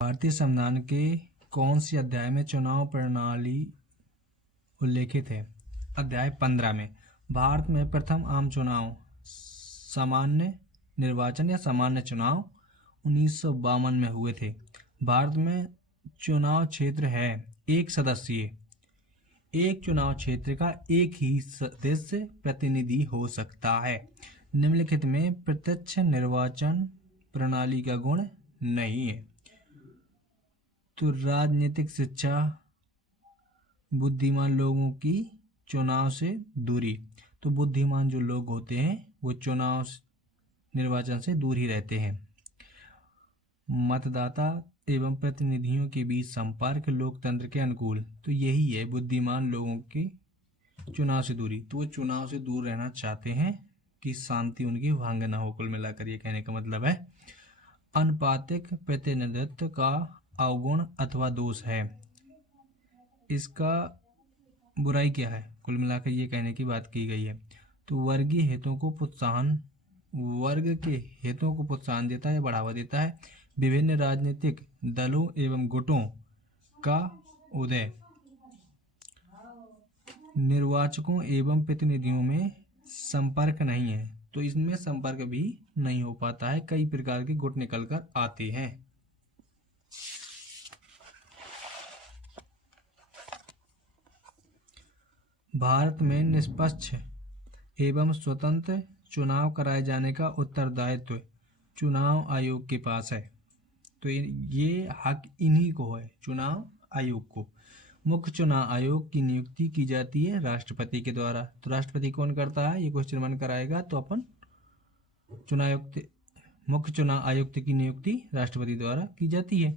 भारतीय संविधान के कौन सी अध्याय में चुनाव प्रणाली उल्लेखित है? अध्याय 15 में। भारत में प्रथम आम चुनाव सामान्य निर्वाचन या सामान्य चुनाव 1952 में हुए थे। भारत में चुनाव क्षेत्र है एक सदस्यीय। एक चुनाव क्षेत्र का एक ही सदस्य प्रतिनिधि हो सकता है। निम्नलिखित में प्रत्यक्ष निर्वाचन प्रणाली का गुण नहीं है। तो राजनीतिक शिक्षा, बुद्धिमान लोगों की चुनाव से दूरी। तो बुद्धिमान जो लोग होते हैं वो चुनाव निर्वाचन से दूर ही रहते हैं। मतदाता एवं प्रतिनिधियों के बीच संपर्क लोकतंत्र के अनुकूल। तो यही है बुद्धिमान लोगों की चुनाव से दूरी। तो वो चुनाव से दूर रहना चाहते हैं कि शांति उनकी भंग ना हो। कुल मिलाकर ये कहने का मतलब है। अनुपातिक प्रतिनिधित्व का अवगुण अथवा दोष है। इसका बुराई क्या है? कुल मिलाकर ये कहने की बात की गई है। तो वर्ग के हितों को प्रोत्साहन देता है, बढ़ावा देता है। विभिन्न राजनीतिक दलों एवं गुटों का उदय। निर्वाचकों एवं प्रतिनिधियों में संपर्क नहीं है, तो इसमें संपर्क भी नहीं हो पाता है। कई प्रकार के गुट निकलकर आते हैं। भारत में निष्पक्ष एवं स्वतंत्र चुनाव कराए जाने का उत्तरदायित्व चुनाव आयोग के पास है। तो ये हक इन्हीं को है, चुनाव आयोग को। मुख्य चुनाव आयोग की नियुक्ति की जाती है राष्ट्रपति के द्वारा। तो राष्ट्रपति कौन करता है? ये क्वेश्चन मन कराएगा तो अपन मुख्य चुनाव आयुक्त की नियुक्ति राष्ट्रपति द्वारा की जाती है।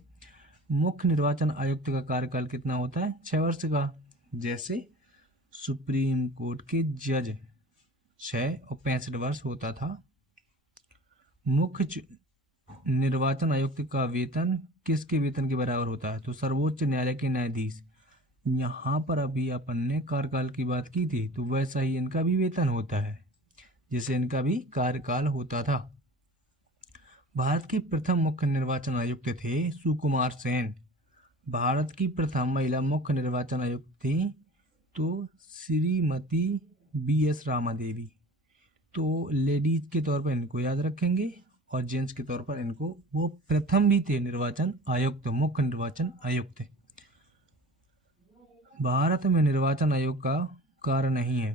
मुख्य निर्वाचन आयुक्त का कार्यकाल कितना होता है? 6 वर्ष का। जैसे सुप्रीम कोर्ट के जज 6 और 65 वर्ष होता था। मुख्य निर्वाचन आयुक्त का वेतन किसके वेतन के बराबर होता है? तो सर्वोच्च न्यायालय के न्यायाधीश। यहाँ पर अभी अपन ने कार्यकाल की बात की थी, तो वैसा ही इनका भी वेतन होता है जैसे इनका भी कार्यकाल होता था। भारत के प्रथम मुख्य निर्वाचन आयुक्त थे सुकुमार सेन। भारत की प्रथम महिला मुख्य निर्वाचन आयुक्त थी तो श्रीमती BS रामा देवी। तो लेडीज के तौर पर इनको याद रखेंगे और जेंट्स के तौर पर इनको, वो प्रथम भी थे निर्वाचन आयुक्त, मुख्य निर्वाचन आयुक्त। भारत में निर्वाचन आयोग का कार्य नहीं है।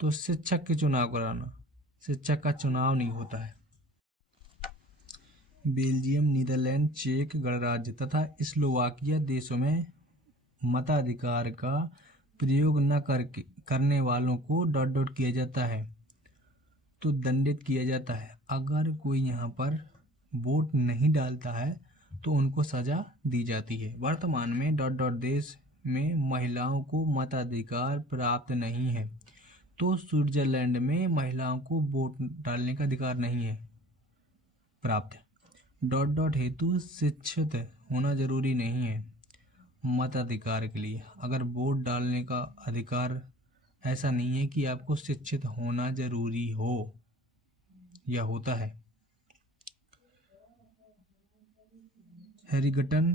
तो शिक्षक के चुनाव कराना, शिक्षक का चुनाव नहीं होता है। बेल्जियम, नीदरलैंड, चेक गणराज्य तथा स्लोवाकिया देशों में मताधिकार का प्रयोग न करने वालों को ... किया जाता है, तो दंडित किया जाता है। अगर कोई यहाँ पर वोट नहीं डालता है तो उनको सजा दी जाती है। वर्तमान में ... देश में महिलाओं को मताधिकार प्राप्त नहीं है। तो स्विट्जरलैंड में महिलाओं को वोट डालने का अधिकार नहीं है प्राप्त। ... हेतु शिक्षित होना जरूरी नहीं है मताधिकार के लिए। अगर वोट डालने का अधिकार, ऐसा नहीं है कि आपको शिक्षित होना जरूरी हो या होता है। हैरिगटन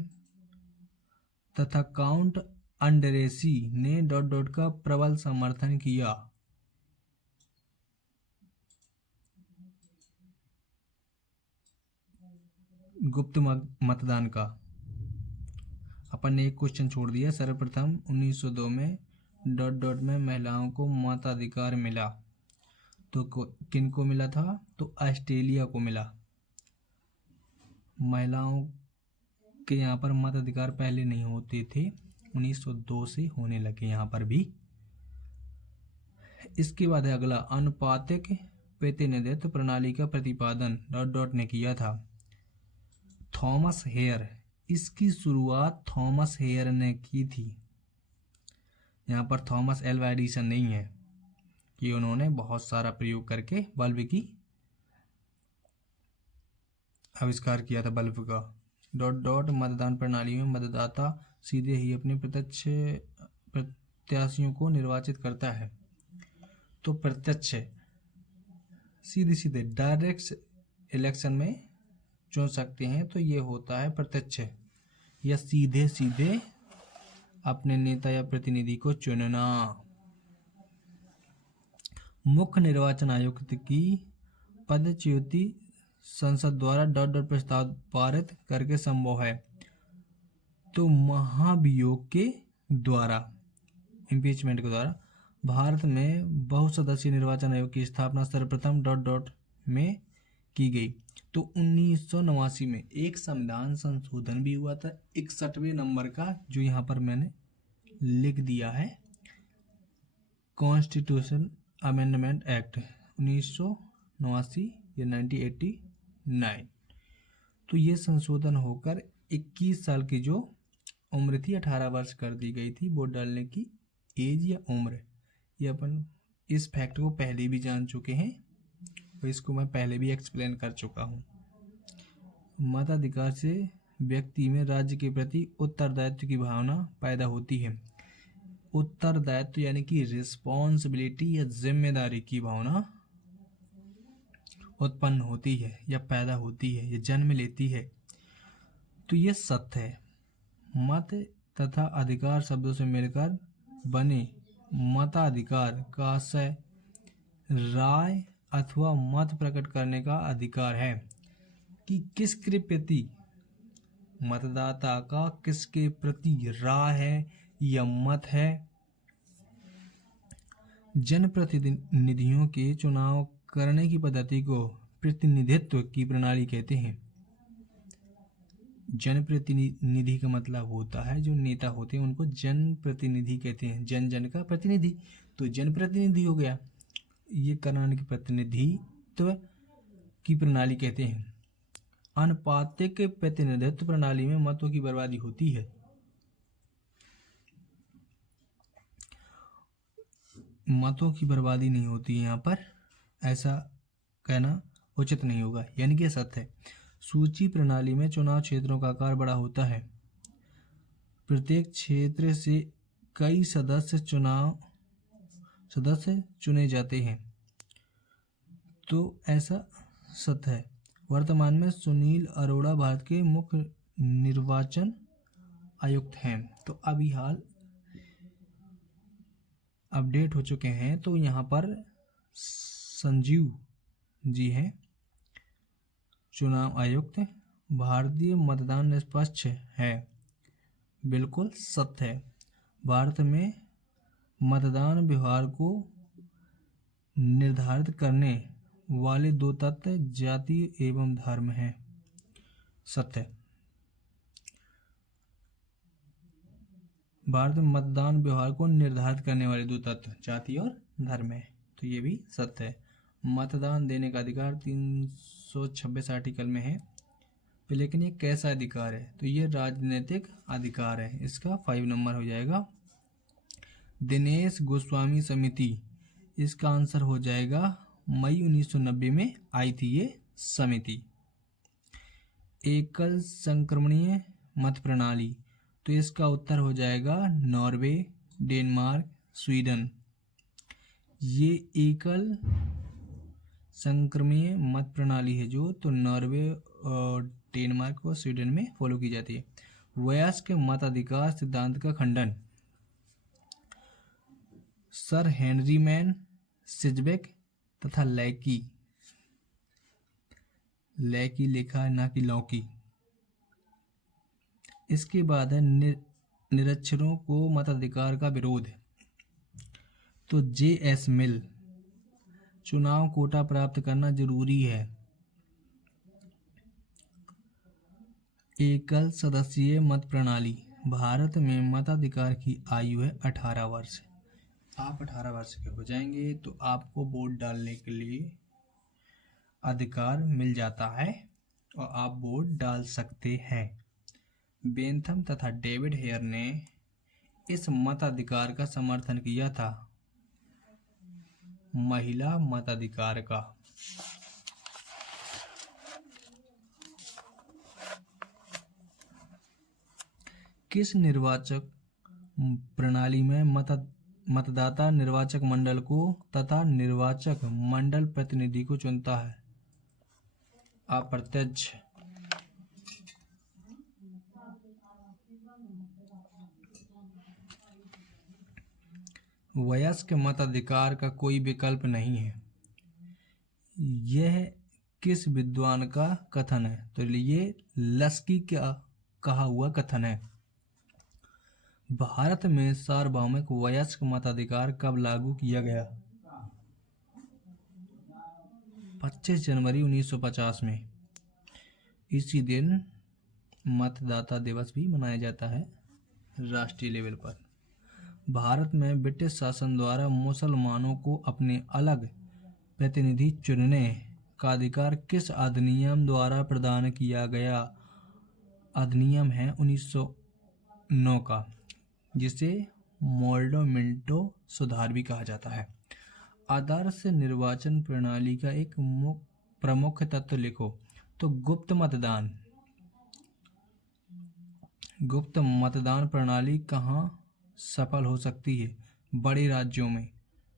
तथा काउंट अंडरेसी ने ... का प्रबल समर्थन किया। गुप्त मतदान का। अपन ने एक क्वेश्चन छोड़ दिया। सर्वप्रथम 1902 में ... में महिलाओं को मताधिकार मिला। तो किन को मिला था? तो ऑस्ट्रेलिया को मिला। महिलाओं के यहाँ पर मताधिकार पहले नहीं होते थे, 1902 से होने लगे यहाँ पर भी। इसके बाद है अगला, अनुपातिक प्रतिनिधित्व प्रणाली का प्रतिपादन ... ने किया था थॉमस हेयर। इसकी शुरुआत थॉमस हेयर ने की थी। यहाँ पर थॉमस एल्वा एडिसन नहीं है कि उन्होंने बहुत सारा प्रयोग करके बल्ब की आविष्कार किया था, बल्ब का। ... मतदान प्रणाली में मतदाता सीधे ही अपने प्रत्यक्ष प्रत्याशियों को निर्वाचित करता है। तो प्रत्यक्ष सीधे डायरेक्ट इलेक्शन में चुन सकते हैं, तो ये होता है प्रत्यक्ष। या सीधे सीधे अपने नेता या प्रतिनिधि को चुनना। मुख्य निर्वाचन आयुक्त की पदच्युति संसद द्वारा डॉट डॉट प्रस्ताव पारित करके संभव है। तो महाभियोग के द्वारा, इम्पीचमेंट के द्वारा भारत में बहुसदस्यीय निर्वाचन आयोग की स्थापना सर्वप्रथम डॉट डॉट में की गई। तो 1989 में एक संविधान संशोधन भी हुआ था 61वें नंबर का, जो यहाँ पर मैंने लिख दिया है, कॉन्स्टिट्यूशन अमेंडमेंट एक्ट 1989 या 1989। तो ये संशोधन होकर 21 साल की जो उम्र थी 18 वर्ष कर दी गई थी वोट डालने की एज या उम्र। ये अपन इस फैक्ट को पहले भी जान चुके हैं और इसको मैं पहले भी एक्सप्लेन कर चुका हूँ। मताधिकार से व्यक्ति में राज्य के प्रति उत्तरदायित्व की भावना पैदा होती है। उत्तरदायित्व यानी कि रिस्पॉन्सिबिलिटी या जिम्मेदारी की भावना उत्पन्न होती है या पैदा होती है या जन्म लेती है। तो ये सत्य है। मत तथा अधिकार शब्दों से मिलकर बने मताधिकार का आशय राय अथवा मत प्रकट करने का अधिकार है कि किसके प्रति मतदाता का किसके प्रति राय है या मत है। जनप्रतिनिधियों के चुनाव करने की पद्धति को प्रतिनिधित्व की प्रणाली कहते हैं। जनप्रतिनिधि का मतलब होता है जो नेता होते हैं उनको जनप्रतिनिधि कहते हैं, जन जन का प्रतिनिधि, तो जनप्रतिनिधि हो गया। ये करने की प्रतिनिधित्व की प्रणाली कहते हैं। अनुपातिक प्रतिनिधित्व प्रणाली में मतों की बर्बादी होती है। मतों की बर्बादी नहीं होती है यहाँ पर, ऐसा कहना उचित नहीं होगा, यानी कि सत्य है। सूची प्रणाली में चुनाव क्षेत्रों का आकार बड़ा होता है। प्रत्येक क्षेत्र से कई सदस्य चुने जाते हैं। तो ऐसा सत्य है। वर्तमान में सुनील अरोड़ा भारत के मुख्य निर्वाचन आयुक्त हैं। तो अभी हाल अपडेट हो चुके हैं। तो यहाँ पर संजीव जी हैं चुनाव आयुक्त। भारतीय मतदान निष्पक्ष है, बिल्कुल सत्य है। भारत में मतदान व्यवहार को निर्धारित करने वाले दो तत्व जाति एवं धर्म हैं, सत्य। भारत में मतदान व्यवहार को निर्धारित करने वाले दो तत्व जाति और धर्म है, तो ये भी सत्य है। मतदान देने का अधिकार 326 आर्टिकल में है, लेकिन ये कैसा अधिकार है? तो ये राजनीतिक अधिकार है। इसका 5 नंबर हो जाएगा। दिनेश गोस्वामी समिति, इसका आंसर हो जाएगा मई 1990 में आई थी ये समिति। एकल संक्रमणीय मत प्रणाली, तो इसका उत्तर हो जाएगा नॉर्वे, डेनमार्क, स्वीडन। ये एकल संक्रमणीय मत प्रणाली है जो, तो नॉर्वे और डेनमार्क और स्वीडन में फॉलो की जाती है। वयस्क मताधिकार सिद्धांत का खंडन, सर हेनरी मैन, सिजबेक तथा लैकी लिखा है ना कि लौकी। इसके बाद है निरक्षरों को मताधिकार का विरोध, तो जे.एस. मिल, चुनाव कोटा प्राप्त करना जरूरी है। एकल सदस्यीय मत प्रणाली, भारत में मताधिकार की आयु है 18 वर्ष। आप 18 वर्ष के हो जाएंगे तो आपको वोट डालने के लिए अधिकार मिल जाता है और आप वोट डाल सकते हैं। बेंथम तथा डेविड हेयर ने इस मताधिकार का समर्थन किया था, महिला मताधिकार का। किस निर्वाचक प्रणाली में मतदाता निर्वाचक मंडल को तथा निर्वाचक मंडल प्रतिनिधि को चुनता है? अप्रत्यक्ष। वयस्क मताधिकार का कोई विकल्प नहीं है। यह किस विद्वान का कथन है? तो ये लस्की का कहा हुआ कथन है। भारत में सार्वभौमिक वयस्क मताधिकार कब लागू किया गया? 25 जनवरी 1950 में। इसी दिन मतदाता दिवस भी मनाया जाता है राष्ट्रीय लेवल पर। भारत में ब्रिटिश शासन द्वारा मुसलमानों को अपने अलग प्रतिनिधि चुनने का अधिकार किस अधिनियम द्वारा प्रदान किया गया? अधिनियम है 1909 का, जिसे मोल्डो मिंटो सुधार भी कहा जाता है। आदर्श निर्वाचन प्रणाली का एक प्रमुख तत्व लिखो। तो गुप्त मतदान प्रणाली कहाँ सफल हो सकती है? बड़े राज्यों में।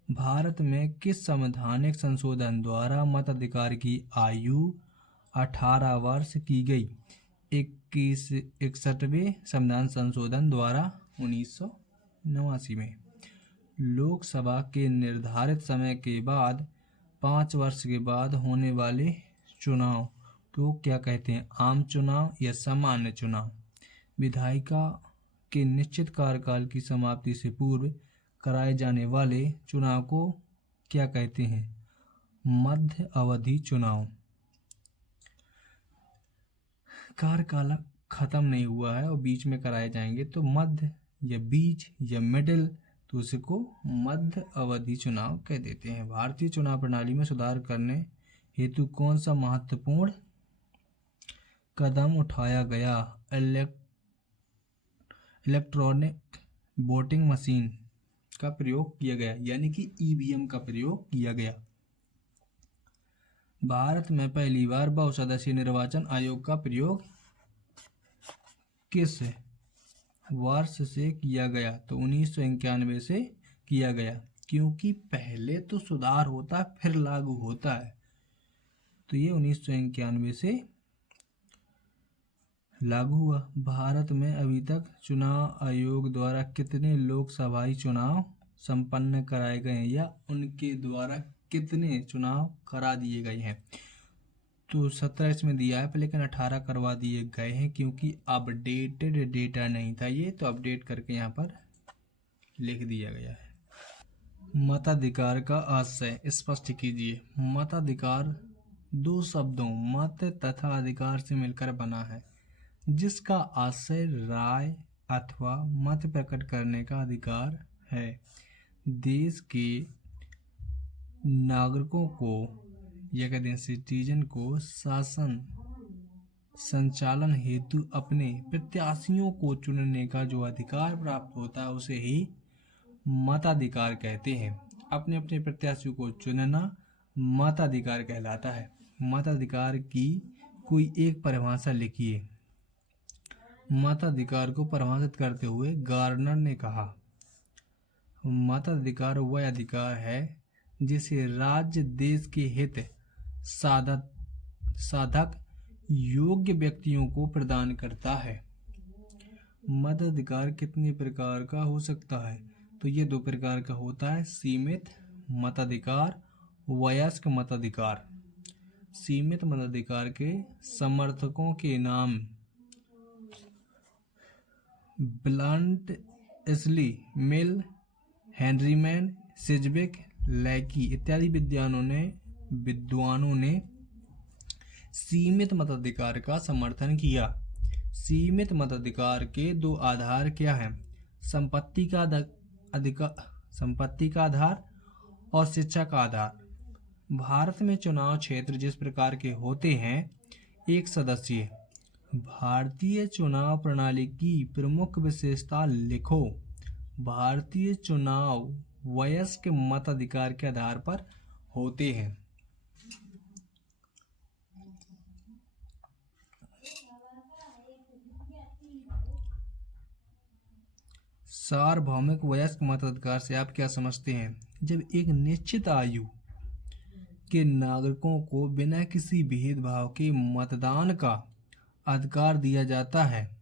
भारत में किस संवैधानिक संशोधन द्वारा मताधिकार की आयु 18 वर्ष की गई? 61वें संविधान संशोधन द्वारा 1989 में। लोकसभा के निर्धारित समय के बाद 5 वर्ष के बाद होने वाले चुनाव को क्या कहते हैं? आम चुनाव या सामान्य चुनाव? विधायिका के निश्चित कार्यकाल की समाप्ति से पूर्व कराए जाने वाले चुनाव को क्या कहते हैं? मध्य अवधि चुनाव। कार्यकाल खत्म नहीं हुआ है और बीच में कराए जाएंगे तो मध्य या बीच या मिडिल, तो उसको मध्य अवधि चुनाव कह देते हैं। भारतीय चुनाव प्रणाली में सुधार करने हेतु कौन सा महत्वपूर्ण कदम उठाया गया? इलेक्ट्रॉनिक वोटिंग मशीन का प्रयोग किया गया, यानी कि ईवीएम का प्रयोग किया गया। भारत में पहली बार बहुसदस्यीय निर्वाचन आयोग का प्रयोग किस वर्ष से किया गया? तो 1991 से किया गया, क्योंकि पहले तो सुधार होता है फिर लागू होता है, तो ये 1991 से लागू हुआ। भारत में अभी तक चुनाव आयोग द्वारा कितने लोकसभाई चुनाव संपन्न कराए गए हैं, या उनके द्वारा कितने चुनाव करा दिए गए हैं? तो 17 इसमें दिया है, लेकिन 18 करवा दिए गए हैं, क्योंकि अपडेटेड डेटा नहीं था ये, तो अपडेट करके यहाँ पर लिख दिया गया है। मताधिकार का आशय स्पष्ट कीजिए। मताधिकार दो शब्दों मत तथा अधिकार से मिलकर बना है, जिसका आशय राय अथवा मत प्रकट करने का अधिकार है। देश के नागरिकों को या कहते हैं सिटीजन को शासन संचालन हेतु अपने प्रत्याशियों को चुनने का जो अधिकार प्राप्त होता है उसे ही मताधिकार कहते हैं। अपने अपने प्रत्याशियों को चुनना मताधिकार कहलाता है। मताधिकार की कोई एक परिभाषा लिखिए। मताधिकार को परिभाषित करते हुए गार्डनर ने कहा, मताधिकार वह अधिकार है जिसे राज्य देश के हित साधक योग्य व्यक्तियों को प्रदान करता है। मताधिकार कितने प्रकार का हो सकता है? तो ये 2 प्रकार का होता है, सीमित मताधिकार, वयस्क मताधिकार। सीमित मताधिकार के समर्थकों के नाम ब्लंट, एस्ली, मिल, हेनरीमैन, सिजविक, लैकी इत्यादि विद्वानों ने सीमित मताधिकार का समर्थन किया। सीमित मताधिकार के 2 आधार क्या हैं? संपत्ति का आधार और शिक्षा का आधार। भारत में चुनाव क्षेत्र जिस प्रकार के होते हैं, एक सदस्यीय। भारतीय चुनाव प्रणाली की प्रमुख विशेषता लिखो। भारतीय चुनाव वयस्क मताधिकार के आधार पर होते हैं। सार्वभौमिक वयस्क मताधिकार से आप क्या समझते हैं? जब एक निश्चित आयु के नागरिकों को बिना किसी भेदभाव के मतदान का अधिकार दिया जाता है,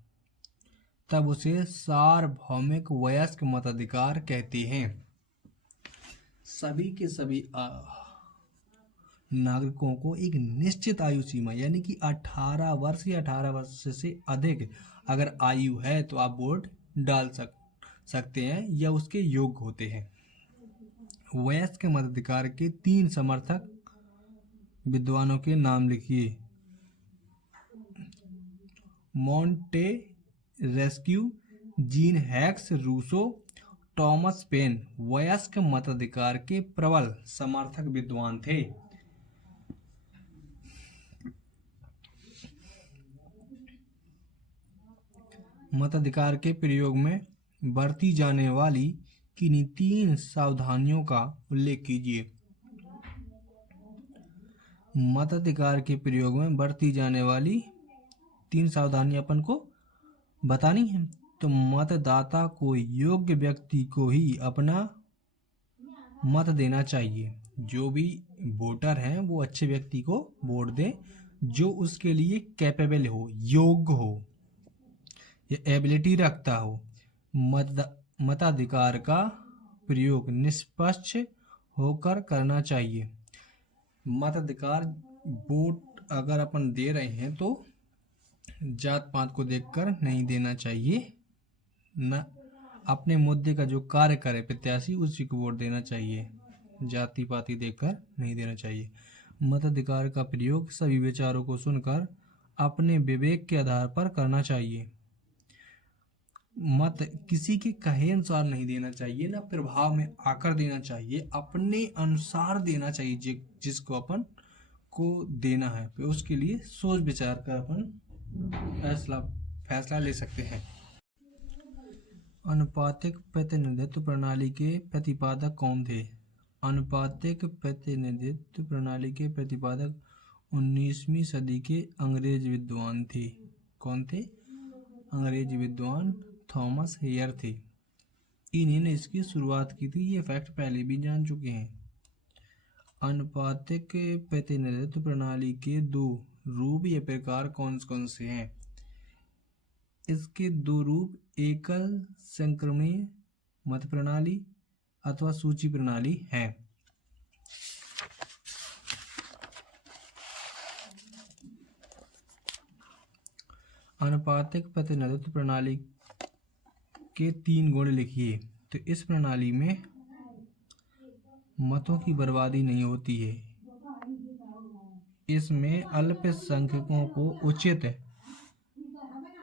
तब उसे सार्वभौमिक वयस्क मताधिकार कहते हैं। सभी के सभी नागरिकों को एक निश्चित आयु सीमा यानी कि 18 वर्ष या 18 वर्ष से अधिक अगर आयु है तो आप वोट डाल सकते हैं या उसके योग्य होते हैं। वयस्क मताधिकार के 3 समर्थक विद्वानों के नाम लिखिए। Montesquieu, Jean Jacques, Rousseau, Thomas Paine वयस्क मताधिकार के प्रबल समर्थक विद्वान थे। मताधिकार के प्रयोग में बरती जाने वाली किन्हीं 3 सावधानियों का उल्लेख कीजिए। मताधिकार के प्रयोग में बरती जाने वाली 3 सावधानियां अपन को बतानी है। तो मतदाता को योग्य व्यक्ति को ही अपना मत देना चाहिए। जो भी वोटर हैं वो अच्छे व्यक्ति को वोट दें जो उसके लिए कैपेबल हो, योग्य हो या एबिलिटी रखता हो। मताधिकार का प्रयोग निष्पक्ष होकर करना चाहिए। मताधिकार वोट अगर अपन दे रहे हैं तो जात पात को देखकर नहीं देना चाहिए, न अपने मुद्दे का जो कार्य करे प्रत्याशी उसी को वोट देना चाहिए, जाति पाति देखकर नहीं देना चाहिए। मताधिकार का प्रयोग सभी विचारों को सुनकर अपने विवेक के आधार पर करना चाहिए। मत किसी के कहे अनुसार नहीं देना चाहिए, ना प्रभाव में आकर देना चाहिए, अपने अनुसार देना चाहिए। जिसको अपन को देना है तो उसके लिए सोच विचार कर अपन फैसला ले सकते हैं। अनुपातिक प्रतिनिधित्व प्रणाली के प्रतिपादक कौन थे? अनुपातिक प्रतिनिधित्व प्रणाली के प्रतिपादक 19वीं सदी के अंग्रेज विद्वान थे। कौन थे? अंग्रेज विद्वान थॉमस हेयर थे। इन्होंने इसकी शुरुआत की थी। ये फैक्ट पहले भी जान चुके हैं। अनुपातिक प्रतिनिधित्व प्रणाली के 2 रूप या प्रकार कौन कौन से हैं? इसके 2 रूप एकल संक्रमणीय मत प्रणाली अथवा सूची प्रणाली है। अनुपातिक प्रतिनिधित्व प्रणाली के 3 गुण लिखिए। तो इस प्रणाली में मतों की बर्बादी नहीं होती है। इसमें अल्पसंख्यकों को उचित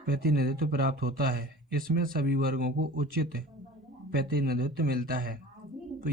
प्रतिनिधित्व प्राप्त होता है। इसमें सभी वर्गों को उचित प्रतिनिधित्व मिलता है।